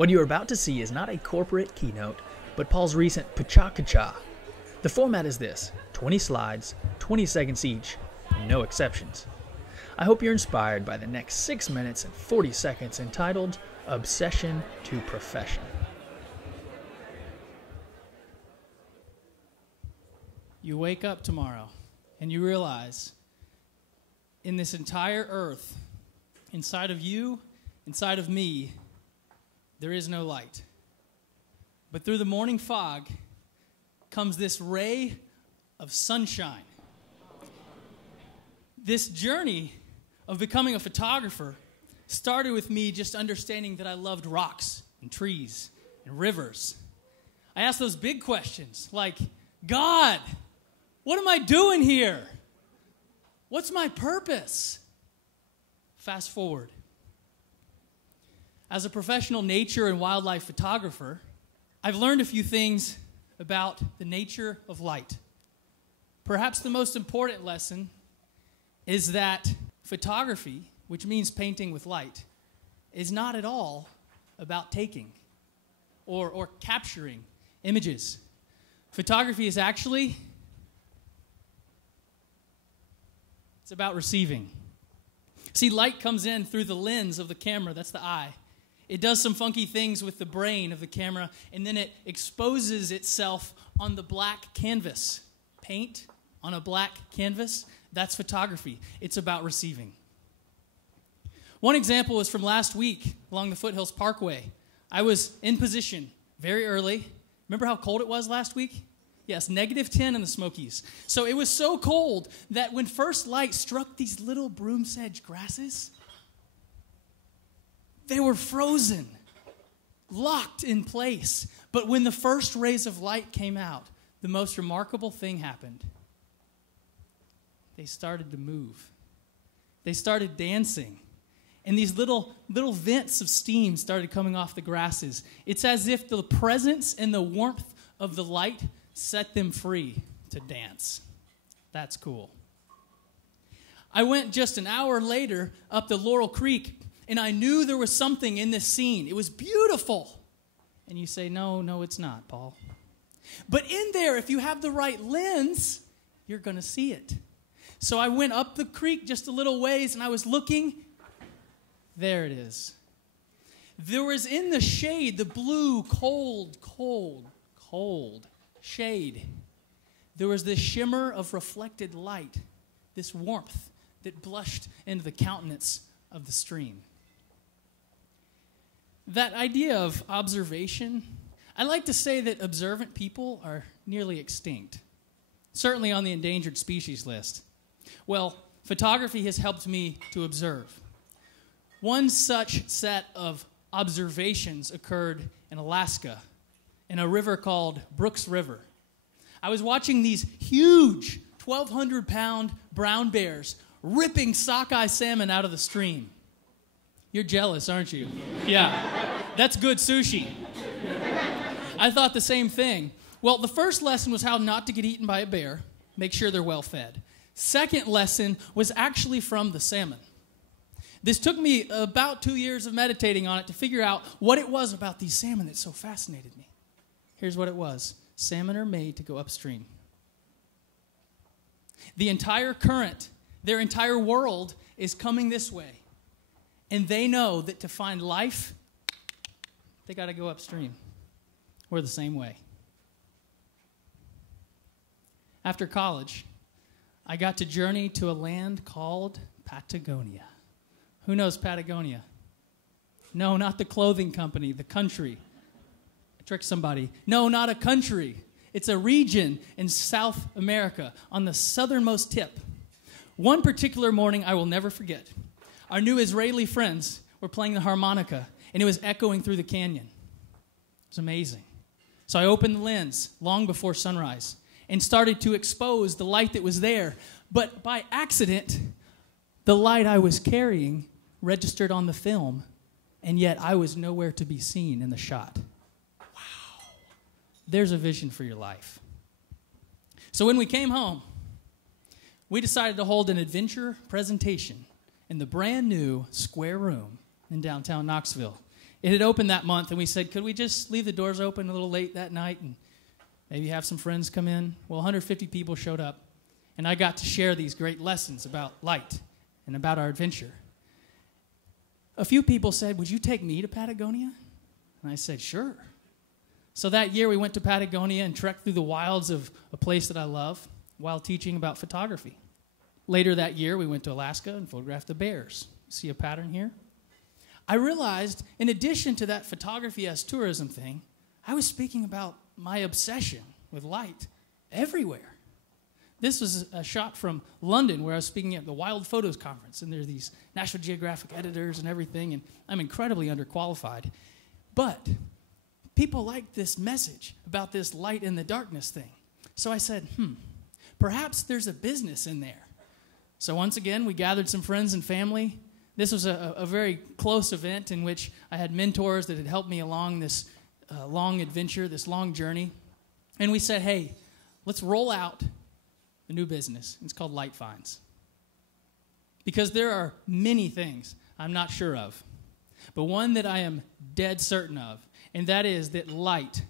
What you are about to see is not a corporate keynote, but Paul's recent PechaKucha. The format is this: 20 slides, 20 seconds each, no exceptions. I hope you're inspired by the next 6 minutes and 40 seconds entitled Obsession to Profession. You wake up tomorrow and you realize in this entire earth, inside of you, inside of me, there is no light. But through the morning fog comes this ray of sunshine. This journey of becoming a photographer started with me just understanding that I loved rocks and trees and rivers. I asked those big questions like, God, what am I doing here? What's my purpose? Fast forward. As a professional nature and wildlife photographer, I've learned a few things about the nature of light. Perhaps the most important lesson is that photography, which means painting with light, is not at all about taking or capturing images. Photography is actually, it's about receiving. See, light comes in through the lens of the camera, that's the eye. It does some funky things with the brain of the camera, and then it exposes itself on the black canvas. Paint on a black canvas, that's photography. It's about receiving. One example was from last week along the Foothills Parkway. I was in position very early. Remember how cold it was last week? Yes, -10 in the Smokies. So it was so cold that when first light struck these little broom sedge grasses, they were frozen, locked in place. But when the first rays of light came out, the most remarkable thing happened. They started to move. They started dancing. And these little vents of steam started coming off the grasses. It's as if the presence and the warmth of the light set them free to dance. That's cool. I went just an hour later up the Laurel Creek, and I knew there was something in this scene. It was beautiful. And you say, no, it's not, Paul. But in there, if you have the right lens, you're going to see it. So I went up the creek just a little ways, and I was looking. There it is. There was in the shade, the blue, cold shade. There was this shimmer of reflected light, this warmth that blushed into the countenance of the stream. That idea of observation, I like to say that observant people are nearly extinct, certainly on the endangered species list. Well, photography has helped me to observe. One such set of observations occurred in Alaska, in a river called Brooks River. I was watching these huge 1,200-pound brown bears ripping sockeye salmon out of the stream. You're jealous, aren't you? Yeah, that's good sushi. I thought the same thing. Well, the first lesson was how not to get eaten by a bear. Make sure they're well fed. Second lesson was actually from the salmon. This took me about 2 years of meditating on it to figure out what it was about these salmon that so fascinated me. Here's what it was. Salmon are made to go upstream. The entire current, their entire world is coming this way. And they know that to find life, they got to go upstream. We're the same way. After college, I got to journey to a land called Patagonia. Who knows Patagonia? No, not the clothing company, the country. I tricked somebody. No, not a country. It's a region in South America on the southernmost tip. One particular morning I will never forget. Our new Israeli friends were playing the harmonica, and it was echoing through the canyon. It was amazing. So I opened the lens long before sunrise and started to expose the light that was there. But by accident, the light I was carrying registered on the film, and yet I was nowhere to be seen in the shot. Wow. There's a vision for your life. So when we came home, we decided to hold an adventure presentation in the brand new Square Room in downtown Knoxville. It had opened that month, and we said, could we just leave the doors open a little late that night and maybe have some friends come in? Well, 150 people showed up, and I got to share these great lessons about light and about our adventure. A few people said, would you take me to Patagonia? And I said, sure. So that year we went to Patagonia and trekked through the wilds of a place that I love while teaching about photography. Later that year we went to Alaska and photographed the bears. See a pattern here? I realized, in addition to that photography as tourism thing, I was speaking about my obsession with light everywhere. This was a shot from London where I was speaking at the Wild Photos Conference, and there are these National Geographic editors and everything, and I'm incredibly underqualified. But people liked this message about this light in the darkness thing. So I said, perhaps there's a business in there. So once again, we gathered some friends and family. This was a very close event in which I had mentors that had helped me along this long adventure, this long journey. And we said, hey, let's roll out a new business. It's called Light Finds. Because there are many things I'm not sure of, but one that I am dead certain of, and that is that light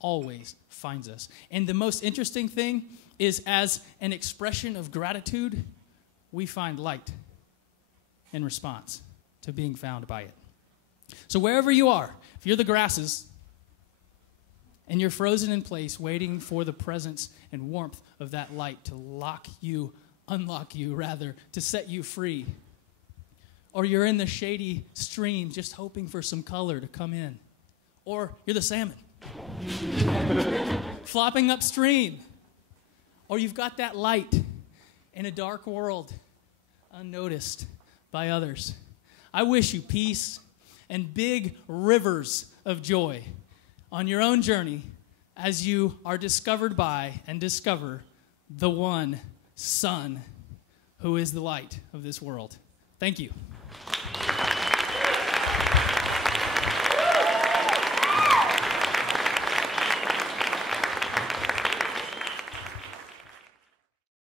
always finds us. And the most interesting thing is, as an expression of gratitude, we find light in response to being found by it. So wherever you are, if you're the grasses and you're frozen in place waiting for the presence and warmth of that light to unlock you rather, to set you free, or you're in the shady stream just hoping for some color to come in, or you're the salmon flopping upstream, or you've got that light in a dark world unnoticed by others. I wish you peace and big rivers of joy on your own journey as you are discovered by and discover the one Son who is the light of this world. Thank you.